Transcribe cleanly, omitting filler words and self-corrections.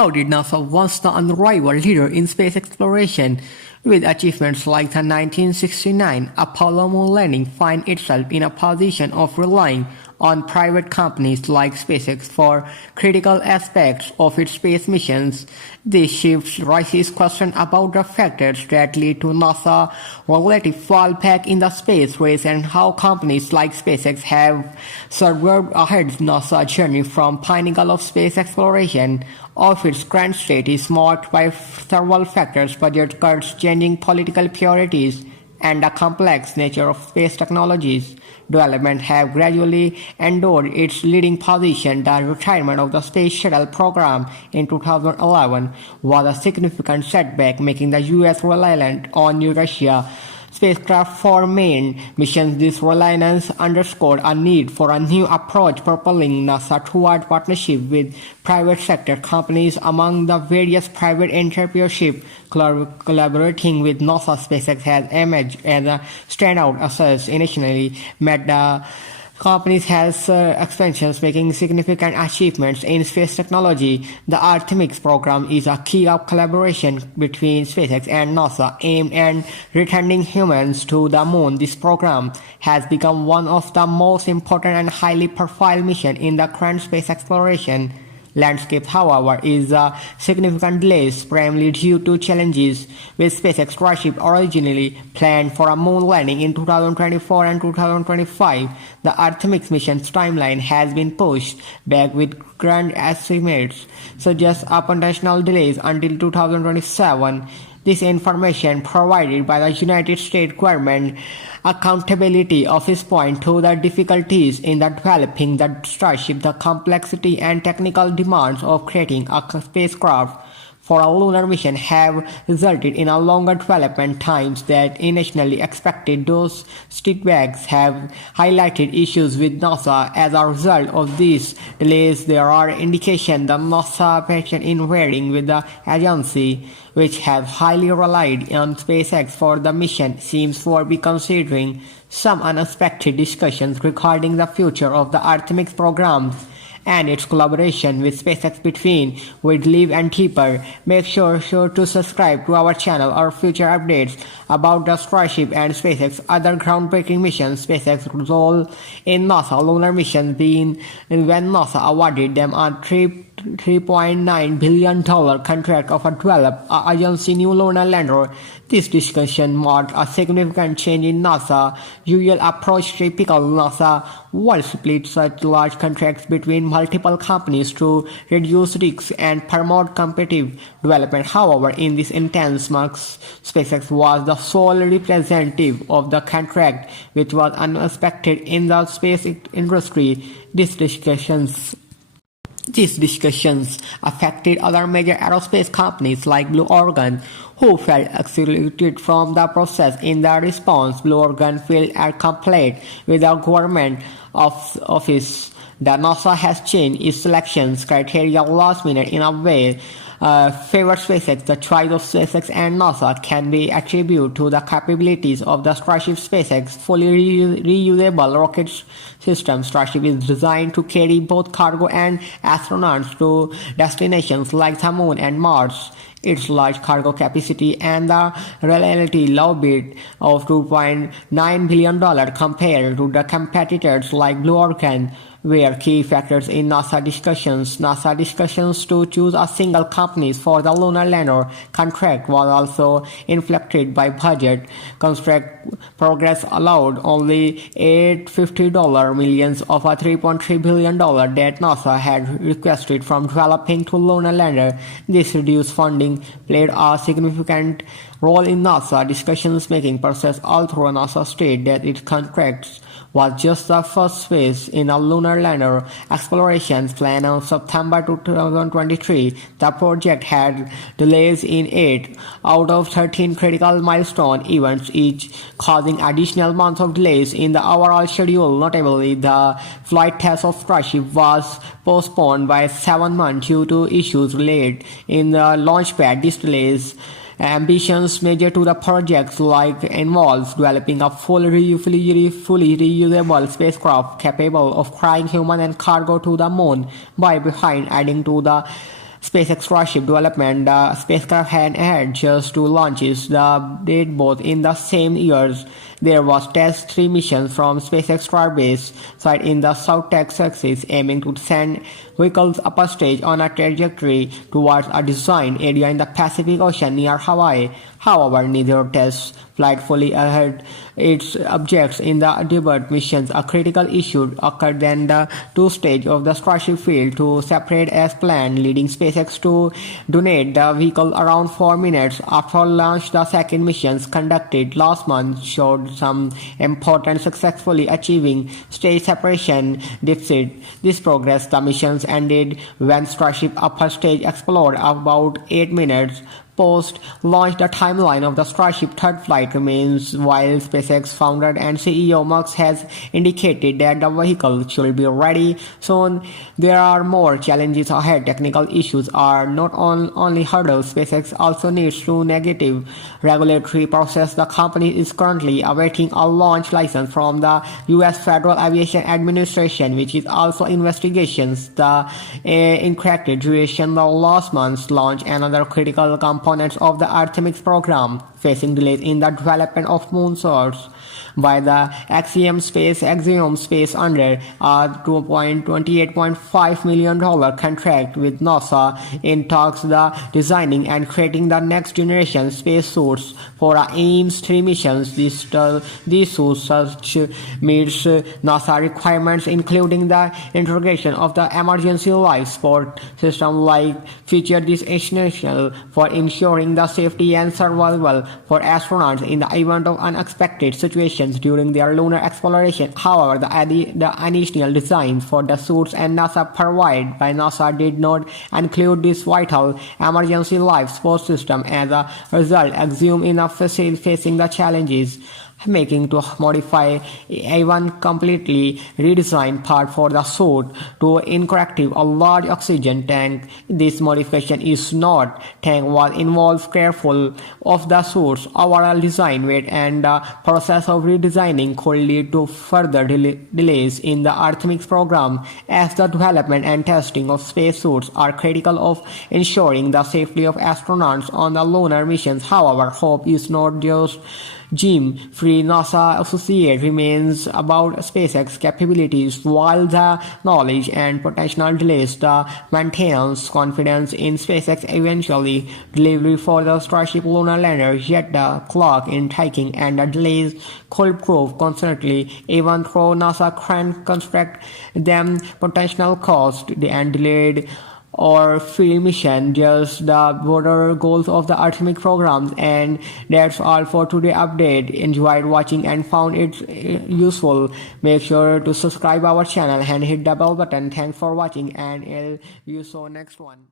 How did NASA, once the unrivaled leader in space exploration, with achievements like the 1969 Apollo moon landing, find itself in a position of relying on private companies like SpaceX for critical aspects of its space missions? This shift raises questions about the factors that lead to NASA's relative fallback in the space race and how companies like SpaceX have survived ahead NASA's journey from pinnacle of space exploration. Of its current state is marked by several factors: budget cuts, changing political priorities, and the complex nature of space technologies development have gradually endured its leading position. The retirement of the Space Shuttle program in 2011 was a significant setback, making the U.S. reliant on New Russia spacecraft for main missions. This reliance underscored a need for a new approach, propelling NASA toward partnership with private sector companies. Among the various private entrepreneurship collaborating with NASA, SpaceX has emerged as a standout assets. Initially met the companies has expansions making significant achievements in space technology. The Artemis program is a key of collaboration between SpaceX and NASA aimed at returning humans to the moon. This program has become one of the most important and highly profile missions in the current space exploration landscape. However, is significant delays, primarily due to challenges with SpaceX Starship originally planned for a moon landing in 2024 and 2025. The Artemis mission's timeline has been pushed back, with current estimates suggest a potential delays until 2027. This information provided by the United States government accountability office point to the difficulties in the developing the Starship, the complexity and technical demands of creating a spacecraft for a lunar mission have resulted in a longer development times than initially expected. Those setbacks have highlighted issues with NASA. As a result of these delays, there are indications that NASA patient in working with the agency, which have highly relied on SpaceX for the mission, seems to be considering some unexpected discussions regarding the future of the Artemis program and its collaboration with SpaceX between would live and deeper. Make sure to subscribe to our channel or future updates about the Starship and SpaceX other groundbreaking missions. SpaceX role in NASA lunar mission being when NASA awarded them a $3.9 billion contract to develop a agency new lunar lander. This discussion marked a significant change in NASA's usual approach. Typical NASA would split such large contracts between multiple companies to reduce risks and promote competitive development. However, in this instance, SpaceX was the sole representative of the contract, which was unexpected in the space industry. These discussions affected other major aerospace companies like Blue Origin, who felt excluded from the process. In the response, Blue Origin filed a complaint with the government office. The NASA has changed its selection criteria last minute in a way favor SpaceX. The choice of SpaceX and NASA can be attributed to the capabilities of the Starship. SpaceX fully reusable rocket system. Starship is designed to carry both cargo and astronauts to destinations like the Moon and Mars. Its large cargo capacity and the reliability low bid of $2.9 billion compared to the competitors like Blue Origin were key factors in NASA discussions. NASA discussions to choose a single company for the lunar lander contract was also inflected by budget constraint. Progress allowed only $850 million of a $3.3 billion that NASA had requested from developing to lunar lander. This reduced funding played a significant role in NASA discussions making process. Although NASA stated that its contracts was just the first phase in a lunar lander exploration plan of September 2023. The project had delays in 8 out of 13 critical milestone events, each causing additional months of delays in the overall schedule. Notably, the flight test of Starship was postponed by 7 months due to issues related in the launch pad. These delays ambitions major to the projects like involves developing a fully reusable spacecraft capable of carrying human and cargo to the moon by behind, adding to the SpaceX Starship development, the spacecraft had just two launches, did both in the same years. There was test 3 missions from SpaceX Starbase site in the South Texas aiming to send vehicles up a stage on a trajectory towards a designed area in the Pacific Ocean near Hawaii. However, neither test flight fully ahead its objectives in the debut missions. A critical issue occurred when the two stages of the Starship failed to separate as planned, leading SpaceX to donate the vehicle around 4 minutes after launch. The second missions conducted last month showed some important successfully achieving stage separation deficit. This progress, the missions ended when Starship upper stage exploded about 8 minutes post-launch. The timeline of the Starship third flight remains, while SpaceX founder and CEO Musk has indicated that the vehicle should be ready soon. There are more challenges ahead. Technical issues are not only hurdles. SpaceX also needs to negative regulatory process. The company is currently awaiting a launch license from the U.S. Federal Aviation Administration, which is also investigations the incorrect duration of last month's launch. Another critical components of the Artemis program facing delays in the development of moon source by the Axiom Space under a $228.5 million contract with NASA in talks the designing and creating the next generation space suits for Ames 3 missions. These suits meets NASA requirements, including the integration of the emergency life support system like feature. This essential for ensuring the safety and survival for astronauts in the event of unexpected situations during their lunar exploration. However, the initial designs for the suits and NASA provided by NASA did not include this vital emergency life support system. As a result, Axiom is facing the challenges making to modify even completely redesigned part for the suit to incorrect a large oxygen tank. This modification is not tank was involved careful of the suit's overall design weight, and the process of redesigning could lead to further delays in the Artemis program, as the development and testing of space suits are critical of ensuring the safety of astronauts on the lunar missions. However, hope is not just Free NASA associate remains about SpaceX capabilities, while the knowledge and potential delays the maintains confidence in SpaceX eventually delivery for the Starship lunar lander. Yet the clock in ticking and the delays could prove constantly, even though NASA can construct them potential cost and delayed or failed mission, just the broader goals of the Artemis programs. And that's all for today's update. Enjoyed watching and found it useful. Make sure to subscribe our channel and hit the bell button. Thanks for watching, and I'll see you next one.